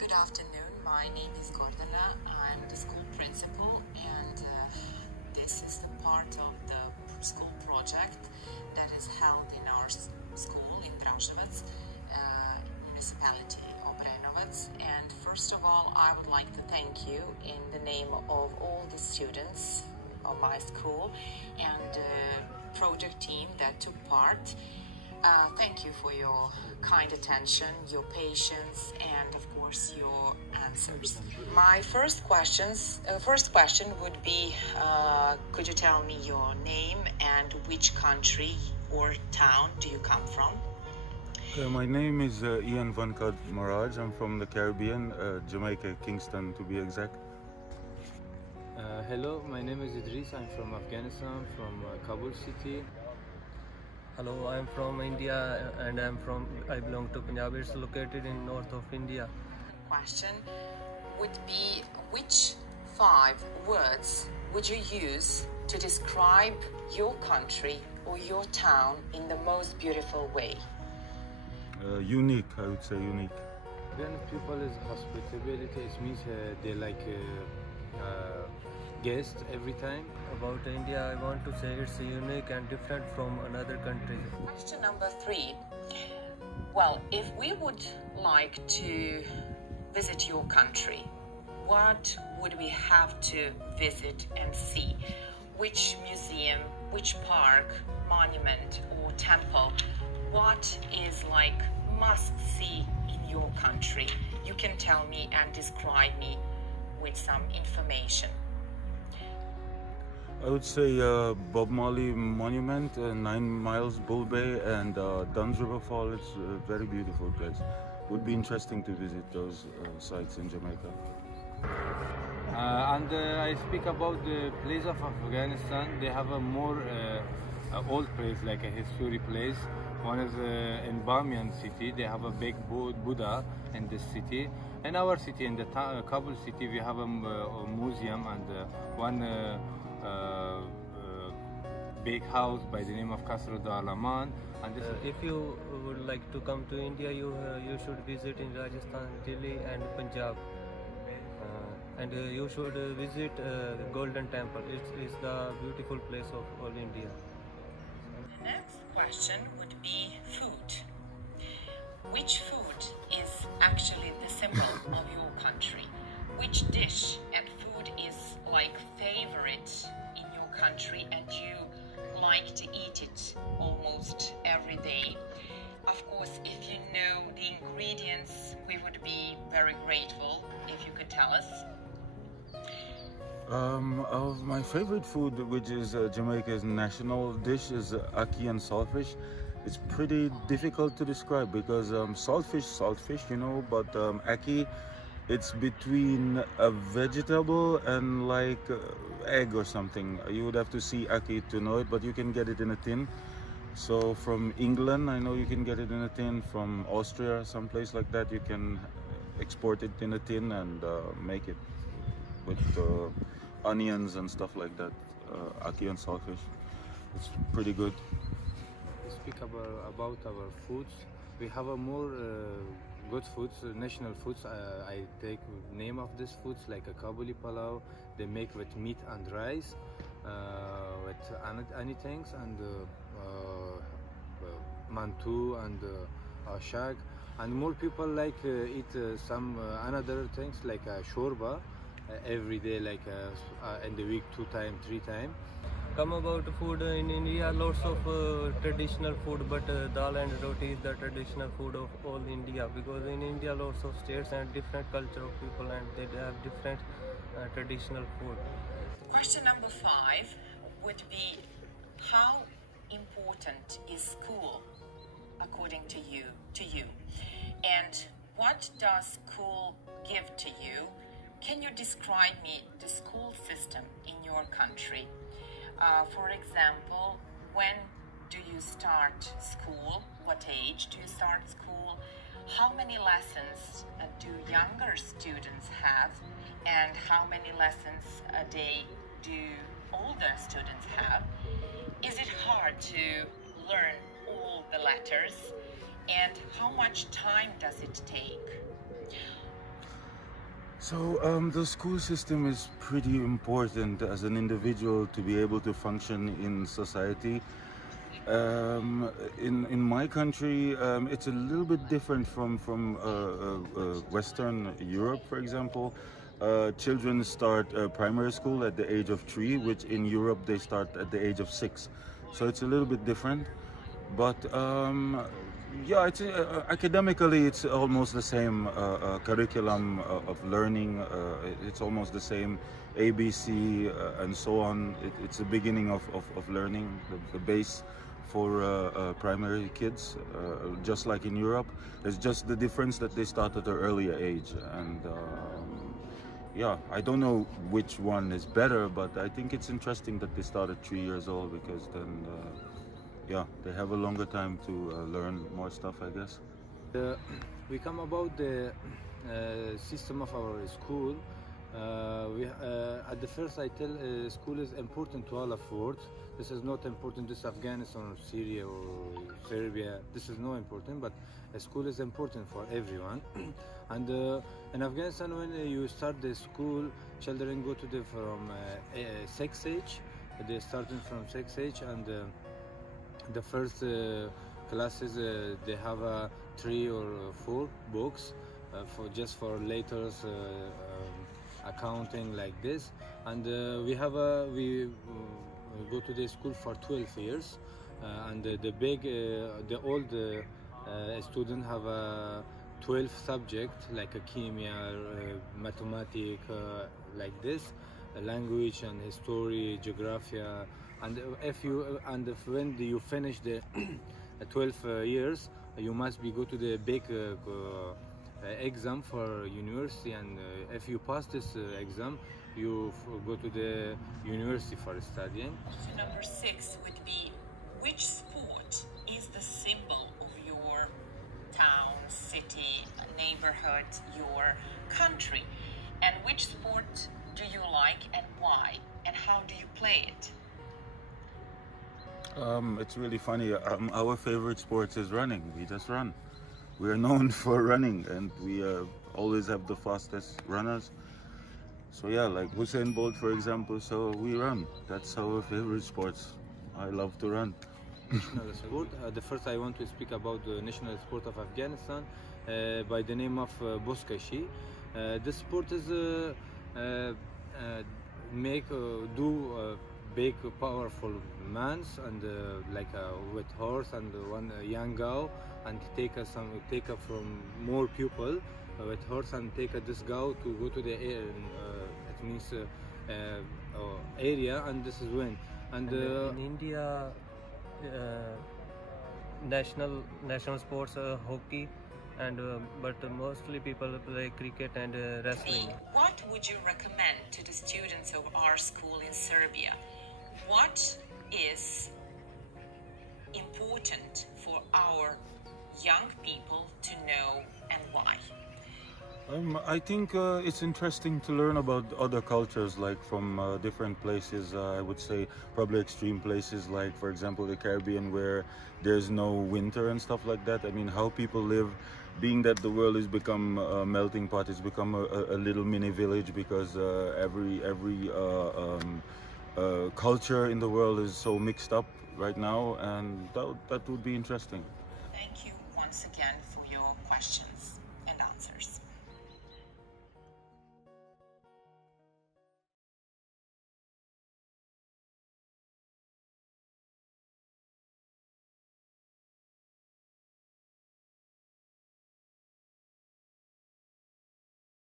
Good afternoon. My name is Gordana. I'm the school principal, and this is the part of the school project that is held in our school in Draževac, municipality of Obrenovac. And first of all, I would like to thank you in the name of all the students of my school and the project team that took part. Thank you for your kind attention, your patience, and of course your answers. My first question would be, could you tell me your name and which country or town do you come from? My name is Ian Vankad Maraj. I'm from the Caribbean, Jamaica, Kingston to be exact. Hello, my name is Idris. I'm from Afghanistan, from Kabul city. Hello, I'm from India and I belong to Punjab. It's located in north of India. Question would be, which 5 words would you use to describe your country or your town in the most beautiful way? Unique, I would say unique. Afghan people is hospitality. It means they like guests every time. About India, I want to say it's unique and different from another countries. Question number 3. Well, if we would like to visit your country, what would we have to visit and see? Which museum, which park, monument or temple? What is like must see in your country? You can tell me and describe me with some information. I would say Bob Marley Monument, 9 Miles Bull Bay, and Dunn's River Fall. It's a very beautiful place. Would be interesting to visit those sites in Jamaica. And I speak about the place of Afghanistan. They have a more old place, like a historic place. One is in Bamiyan city. They have a big Buddha in this city. In our city, in the Kabul city, we have a museum and one big house by the name of Kasrat Alaman. And this If you would like to come to India, you should visit in Rajasthan, Delhi and Punjab. And you should visit Golden Temple. It's the beautiful place of all India. The next question would be food. Which food is actually the symbol of your country? Which dish and food is like favorite in your country and you like to eat it almost every day? Of course, if you know the ingredients, we would be very grateful if you could tell us. Of my favorite food, which is Jamaica's national dish, is ackee and saltfish. It's pretty difficult to describe because saltfish, you know, but ackee, it's between a vegetable and like egg or something. You would have to see ackee to know it, but you can get it in a tin. So from England, I know you can get it in a tin. From Austria, someplace like that, you can export it in a tin and make it with onions and stuff like that. Ackee and saltfish. It's pretty good. We speak about our foods. We have a more good foods, national foods. I take name of these foods like a Kabuli palau. They make with meat and rice, with anything, and mantu and shag. And more people like eat some another things like shorba every day, like in the week 2 times, 3 times. Come about food in India, lots of traditional food, but dal and roti is the traditional food of all India, because in India lots of states and different culture of people and they have different traditional food. Question number 5 would be, how important is school according to you? And what does school give to you? Can you describe me the school system in your country? For example, when do you start school? What age do you start school? How many lessons do younger students have? And how many lessons a day do older students have? Is it hard to learn all the letters? And how much time does it take? So the school system is pretty important as an individual to be able to function in society. In my country, it's a little bit different from Western Europe, for example. Children start primary school at the age of 3, which in Europe they start at the age of 6. So it's a little bit different. But yeah, it's, academically it's almost the same curriculum of learning. It's almost the same ABC and so on. It's the beginning of learning, the base for primary kids, just like in Europe. It's just the difference that they start at an earlier age. And yeah, I don't know which one is better, but I think it's interesting that they start at 3 years old, because then yeah, they have a longer time to learn more stuff, I guess. We come about the system of our school. At the first I tell school is important to all of world. This is not important to Afghanistan or Syria or Serbia. This is not important, but school is important for everyone. And in Afghanistan, when you start the school, children go to from 6 age. They starting from 6 age, and the first classes they have 3 or 4 books for letters, accounting, like this. And we go to the school for 12 years, and the old student have 12 subjects like a chemia, mathematics, like this, language and history, geography. And when you finish the 12 years, you must go to the big exam for university, and if you pass this exam, you go to the university for studying. Question number 6 would be, which sport is the symbol of your town, city, neighborhood, your country? And which sport do you like and why? And how do you play it? It's really funny. Our favorite sport is running. We just run. We are known for running, and we always have the fastest runners. So yeah, like Usain Bolt, for example. So we run. That's our favorite sports. I love to run. National sport. The first I want to speak about the national sport of Afghanistan by the name of Bozkashi. This sport is big powerful mans, and with horse and one young girl, and take from more people with horse, and take this girl to go to the it means area, and this is when. And in India, national sports are hockey, and but mostly people play cricket and wrestling. What would you recommend to the students of our school in Serbia? What is important for our young people to know, and why? I think it's interesting to learn about other cultures, like from different places. I would say probably extreme places, like for example the Caribbean, where there's no winter and stuff like that. I mean, how people live, being that the world has become a melting pot, it's become a little mini village, because every culture in the world is so mixed up right now, and that would be interesting. Thank you once again for your question.